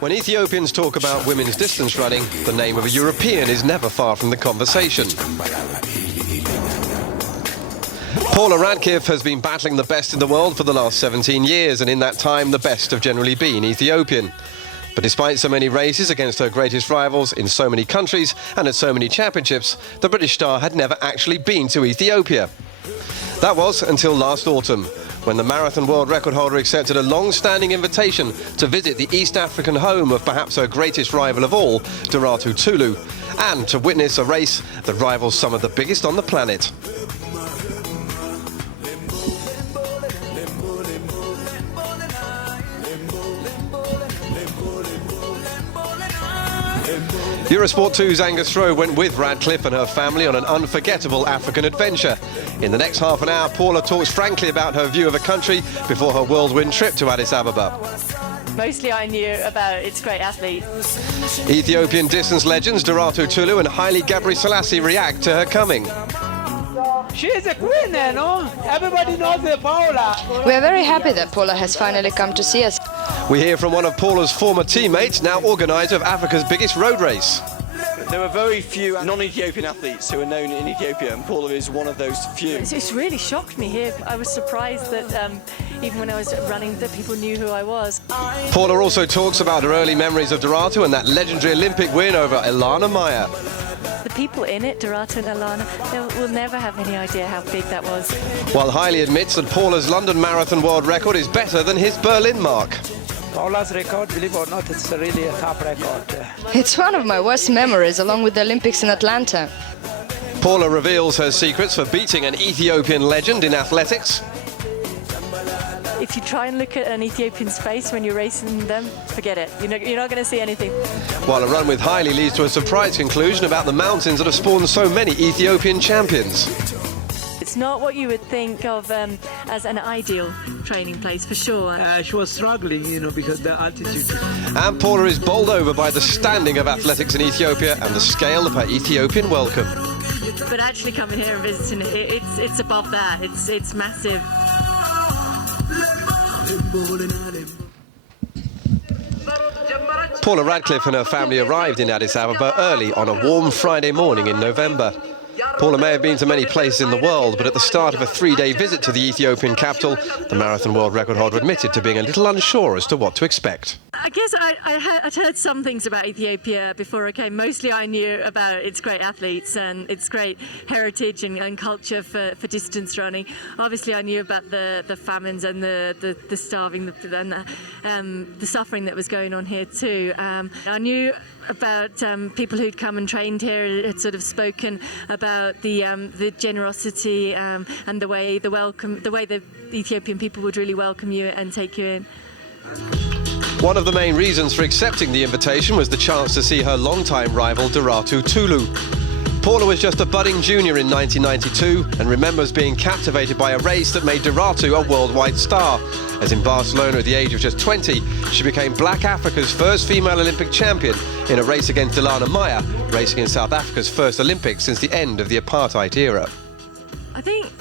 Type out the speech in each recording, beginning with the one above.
When Ethiopians talk about women's distance running, the name of a European is never far from the conversation. Paula Radcliffe has been battling the best in the world for the last 17 years, and in that time the best have generally been Ethiopian. But despite so many races against her greatest rivals in so many countries and at so many championships, the British star had never actually been to Ethiopia. That was until last autumn, when the marathon world record holder accepted a long-standing invitation to visit the East African home of perhaps her greatest rival of all, Duratu Tulu, and to witness a race that rivals some of the biggest on the planet. Eurosport 2's Angus Rowe went with Radcliffe and her family on an unforgettable African adventure. In the next half an hour, Paula talks frankly about her view of a country before her whirlwind trip to Addis Ababa. Mostly I knew about its great athletes. Ethiopian distance legends Duratu Tulu and Haile Gebrselassie react to her coming. She is a queen, you know? Everybody knows Paula. We are very happy that Paula has finally come to see us. We hear from one of Paula's former teammates, now organiser of Africa's biggest road race. There are very few non-Ethiopian athletes who are known in Ethiopia, and Paula is one of those few. It's really shocked me here. I was surprised that even when I was running, that people knew who I was. Paula also talks about her early memories of Duratu and that legendary Olympic win over Elana Meyer. The people in it, Duratu and Elana, they will never have any idea how big that was. While Haile admits that Paula's London Marathon world record is better than his Berlin mark. Paula's record, believe it or not, it's really a top record. It's one of my worst memories, along with the Olympics in Atlanta. Paula reveals her secrets for beating an Ethiopian legend in athletics. If you try and look at an Ethiopian's face when you're racing them, forget it. You're not going to see anything. While a run with Haile leads to a surprise conclusion about the mountains that have spawned so many Ethiopian champions. It's not what you would think of as an ideal training place, for sure. She was struggling, because the altitude. And Paula is bowled over by the standing of athletics in Ethiopia and the scale of her Ethiopian welcome. But actually coming here and visiting it, it's above that. It's massive. Paula Radcliffe and her family arrived in Addis Ababa early on a warm Friday morning in November. Paula may have been to many places in the world, but at the start of a 3-day visit to the Ethiopian capital, the marathon world record holder admitted to being a little unsure as to what to expect. I guess I'd heard some things about Ethiopia before I came. Mostly I knew about its great athletes and its great heritage and culture for distance running. Obviously I knew about the famines and the starving and the suffering that was going on here too. I knew about people who'd come and trained here, had sort of spoken about the generosity and the way the Ethiopian people would really welcome you and take you in. One of the main reasons for accepting the invitation was the chance to see her longtime rival Duratu Tulu. Paula was just a budding junior in 1992 and remembers being captivated by a race that made Duratu a worldwide star, as in Barcelona at the age of just 20, she became Black Africa's first female Olympic champion in a race against Elana Meyer, racing in South Africa's first Olympics since the end of the apartheid era. I think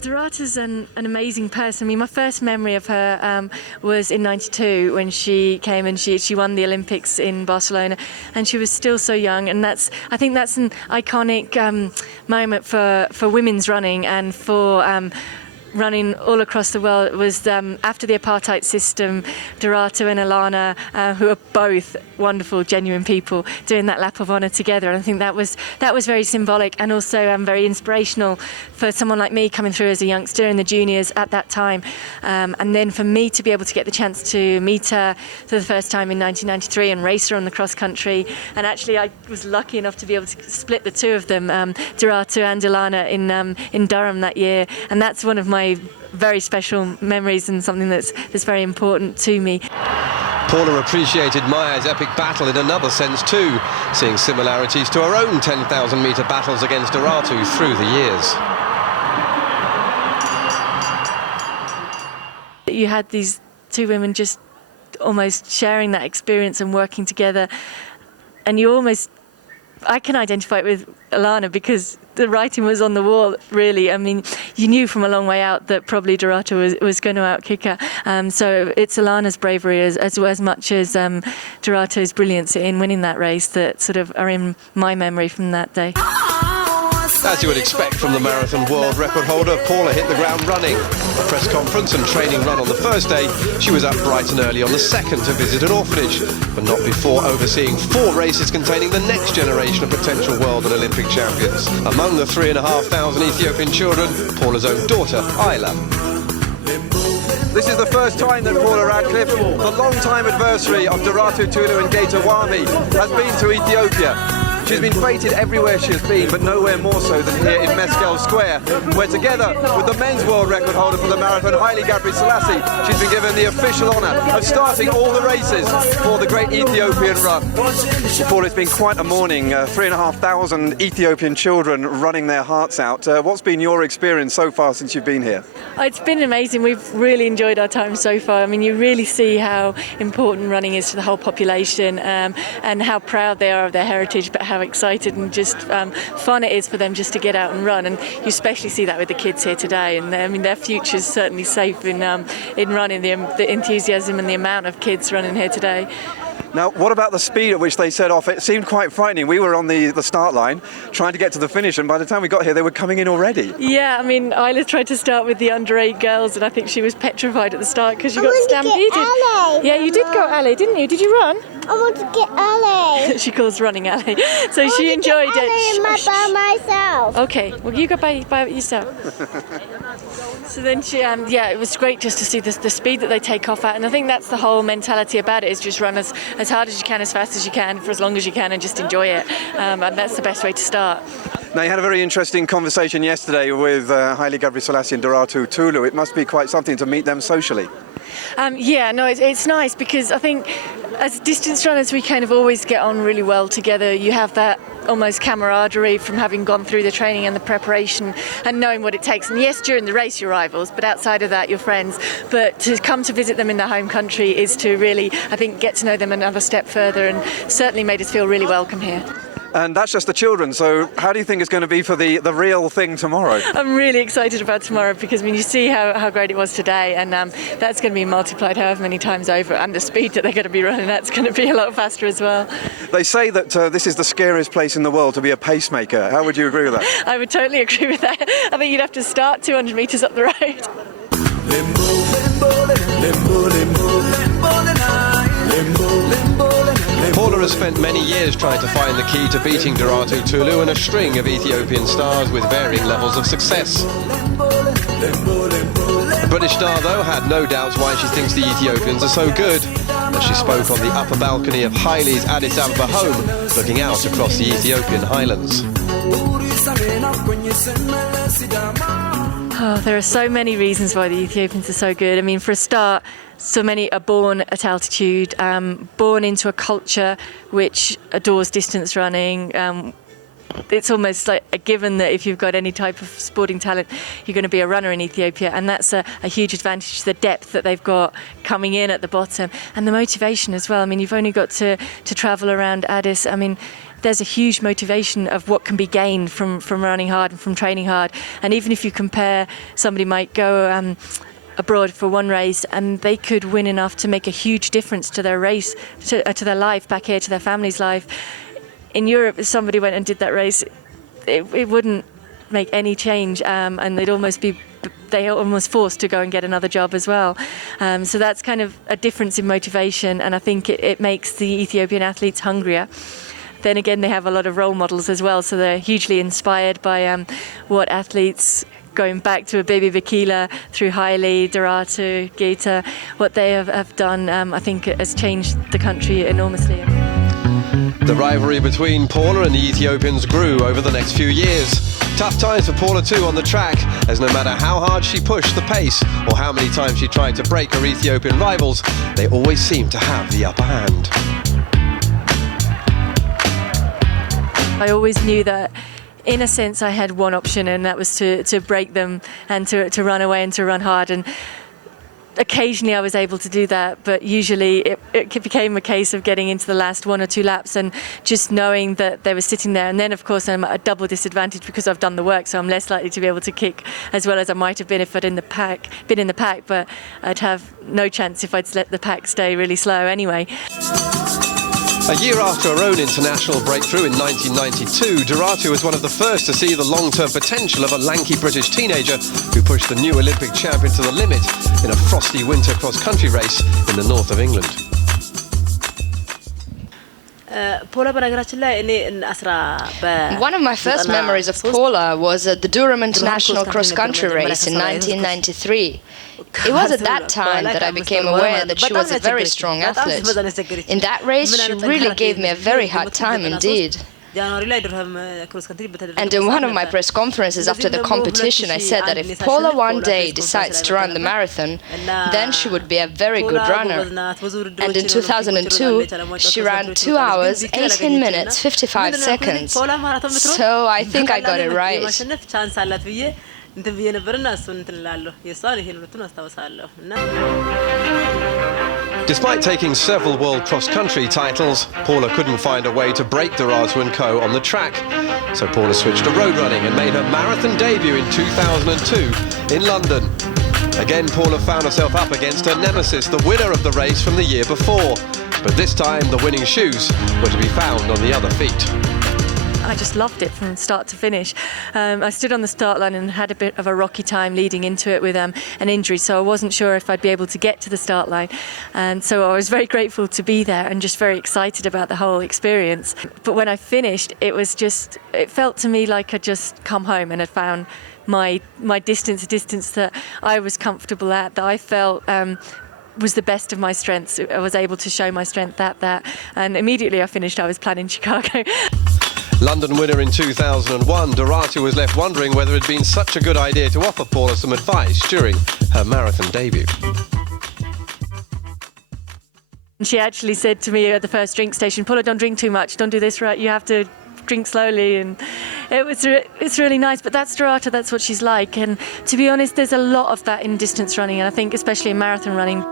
Duratu's an amazing person. I mean, my first memory of her was in '92 when she came and she won the Olympics in Barcelona, and she was still so young. And I think that's an iconic moment for women's running and for running all across the world. It was after the apartheid system, Duratu and Elana, who are both wonderful, genuine people, doing that lap of honour together. And I think that was very symbolic and also very inspirational for someone like me coming through as a youngster in the juniors at that time. And then for me to be able to get the chance to meet her for the first time in 1993 and race her on the cross country. And actually I was lucky enough to be able to split the two of them, Duratu and Elana, in Durham that year. And that's one of my very special memories and something that's very important to me. Paula appreciated Meyer's epic battle in another sense too, seeing similarities to her own 10,000-metre battles against Duratu through the years. You had these two women just almost sharing that experience and working together, and I can identify it with Elana because the writing was on the wall, really. I mean, you knew from a long way out that probably Dorata was going to outkick her. So it's Alana's bravery as much as Dorato's brilliance in winning that race that sort of are in my memory from that day. As you would expect from the marathon world record holder, Paula hit the ground running. A press conference and training run on the first day, she was up bright and early on the second to visit an orphanage, but not before overseeing 4 races containing the next generation of potential world and Olympic champions. Among the 3,500 Ethiopian children, Paula's own daughter, Isla. This is the first time that Paula Radcliffe, the long-time adversary of Doratu Tulu and Gator Wami, has been to Ethiopia. She's been feted everywhere she has been, but nowhere more so than here in Meskel Square, where together with the men's world record holder for the marathon, Haile Gebrselassie, she's been given the official honour of starting all the races for the great Ethiopian run. Paul, it's been quite a morning, 3,500 Ethiopian children running their hearts out. What's been your experience so far since you've been here? It's been amazing. We've really enjoyed our time so far. I mean, you really see how important running is to the whole population, and how proud they are of their heritage, but how excited and just fun it is for them just to get out and run. And you especially see that with the kids here today. And I mean, their future is certainly safe in running. The enthusiasm and the amount of kids running here today. Now, what about the speed at which they set off? It seemed quite frightening. We were on the start line trying to get to the finish, and by the time we got here, they were coming in already. Yeah, I mean, Isla tried to start with the under-8 girls, and I think she was petrified at the start because she got stampeded. Yeah, you did go alley, didn't you? Did you run? I want to get alley. She calls running alley. So she enjoyed it. By myself. Okay, well, you go by yourself. So then she, it was great just to see the speed that they take off at, and I think that's the whole mentality about it, is just run as hard as you can, as fast as you can, for as long as you can, and just enjoy it. And that's the best way to start. Now, you had a very interesting conversation yesterday with Haile Gebrselassie and Doratu Tulu. It must be quite something to meet them socially. It's nice because I think as distance runners we kind of always get on really well together. You have that almost camaraderie from having gone through the training and the preparation and knowing what it takes. And yes, during the race you're rivals, but outside of that you're friends. But to come to visit them in their home country is to really, I think, get to know them another step further, and certainly made us feel really welcome here. And that's just the children, so how do you think it's going to be for the real thing tomorrow? I'm really excited about tomorrow because, I mean, you see how great it was today, and that's going to be multiplied however many times over, and the speed that they're going to be running, that's going to be a lot faster as well. They say that this is the scariest place in the world to be a pacemaker. How would you agree with that? I would totally agree with that. I think you'd have to start 200 metres up the road. Paula has spent many years trying to find the key to beating Doratu Tulu and a string of Ethiopian stars with varying levels of success. The British star, though, had no doubts why she thinks the Ethiopians are so good, as she spoke on the upper balcony of Haile's Addis Ababa home, looking out across the Ethiopian highlands. Oh, there are so many reasons why the Ethiopians are so good. I mean, for a start, so many are born at altitude, born into a culture which adores distance running. It's almost like a given that if you've got any type of sporting talent, you're going to be a runner in Ethiopia, and that's a huge advantage, the depth that they've got coming in at the bottom, and the motivation as well. I mean, you've only got to travel around Addis. I mean, there's a huge motivation of what can be gained from running hard and from training hard. And even if you compare, somebody might go abroad for one race and they could win enough to make a huge difference to their race, to their life back here, to their family's life. In Europe, if somebody went and did that race, it wouldn't make any change, and they're almost forced to go and get another job as well. So that's kind of a difference in motivation, and I think it makes the Ethiopian athletes hungrier. Then again, they have a lot of role models as well, so they're hugely inspired by what athletes, going back to Baby Bakila, through Haile, Doratu, Gita, what they have done, I think has changed the country enormously. The rivalry between Paula and the Ethiopians grew over the next few years. Tough times for Paula too on the track, as no matter how hard she pushed the pace or how many times she tried to break her Ethiopian rivals, they always seemed to have the upper hand. I always knew that, in a sense, I had one option, and that was to break them and to run away and to run hard. And occasionally I was able to do that, but usually it became a case of getting into the last 1 or 2 laps and just knowing that they were sitting there. And then, of course, I'm at a double disadvantage because I've done the work, so I'm less likely to be able to kick as well as I might have been if I'd been in the pack, but I'd have no chance if I'd let the pack stay really slow anyway. A year after her own international breakthrough in 1992, Doratu was one of the first to see the long-term potential of a lanky British teenager who pushed the new Olympic champion to the limit in a frosty winter cross-country race in the north of England. One of my first memories of Paula was at the Durham International cross-country race in 1993. It was at that time that I became aware that she was a very strong athlete. In that race, she really gave me a very hard time indeed. And in one of my press conferences after the competition, I said that if Paula one day decides to run the marathon, then she would be a very good runner. And in 2002, she ran 2 hours, 18 minutes, 55 seconds. So I think I got it right. Despite taking several world cross-country titles, Paula couldn't find a way to break Doratu and co on the track. So Paula switched to road running and made her marathon debut in 2002 in London. Again, Paula found herself up against her nemesis, the winner of the race from the year before. But this time, the winning shoes were to be found on the other feet. I just loved it from start to finish. I stood on the start line and had a bit of a rocky time leading into it with an injury, so I wasn't sure if I'd be able to get to the start line. And so I was very grateful to be there and just very excited about the whole experience. But when I finished, it felt to me like I'd just come home and had found my distance, a distance that I was comfortable at, that I felt was the best of my strengths. I was able to show my strength at that. And immediately I finished, I was planning Chicago. London winner in 2001, Doratu was left wondering whether it had been such a good idea to offer Paula some advice during her marathon debut. She actually said to me at the first drink station, Paula, don't drink too much, don't do this right, you have to drink slowly. And it's really nice, but that's Doratu, that's what she's like. And to be honest, there's a lot of that in distance running, and I think especially in marathon running.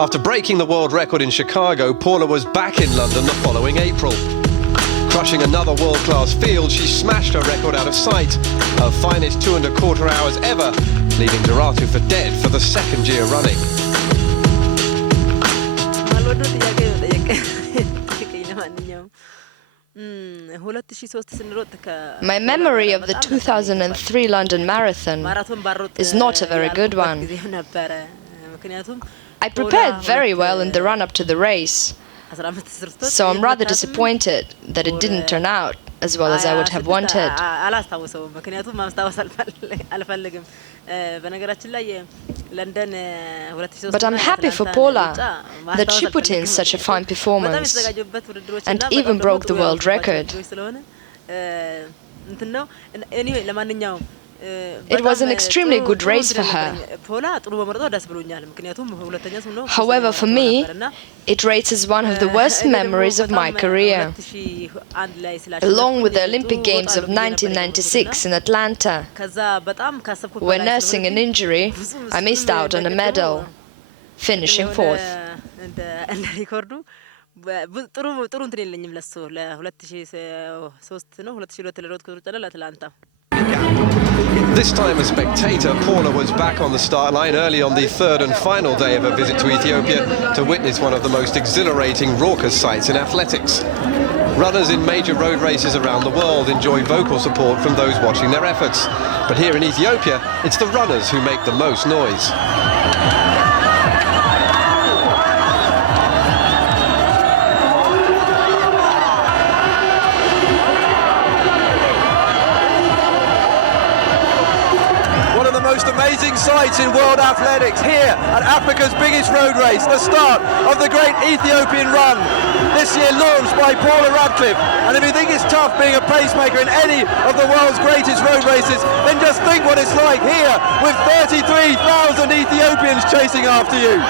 After breaking the world record in Chicago, Paula was back in London the following April. Crushing another world-class field, she smashed her record out of sight, her finest 2 1/4 hours ever, leaving Doratu for dead for the second year running. My memory of the 2003 London Marathon is not a very good one. I prepared very well in the run-up to the race, so I'm rather disappointed that it didn't turn out as well as I would have wanted. But I'm happy for Paula that she put in such a fine performance and even broke the world record. It was an extremely good race for her. However, for me, it rates as one of the worst memories of my career. Along with the Olympic Games of 1996 in Atlanta, where nursing an injury, I missed out on a medal, finishing 4th. This time a spectator, Paula was back on the start line early on the 3rd and final day of her visit to Ethiopia to witness one of the most exhilarating, raucous sights in athletics. Runners in major road races around the world enjoy vocal support from those watching their efforts. But here in Ethiopia, it's the runners who make the most noise. Amazing sights in world athletics here at Africa's biggest road race, the start of the great Ethiopian run, this year launched by Paula Radcliffe. And if you think it's tough being a pacemaker in any of the world's greatest road races, then just think what it's like here with 33,000 Ethiopians chasing after you.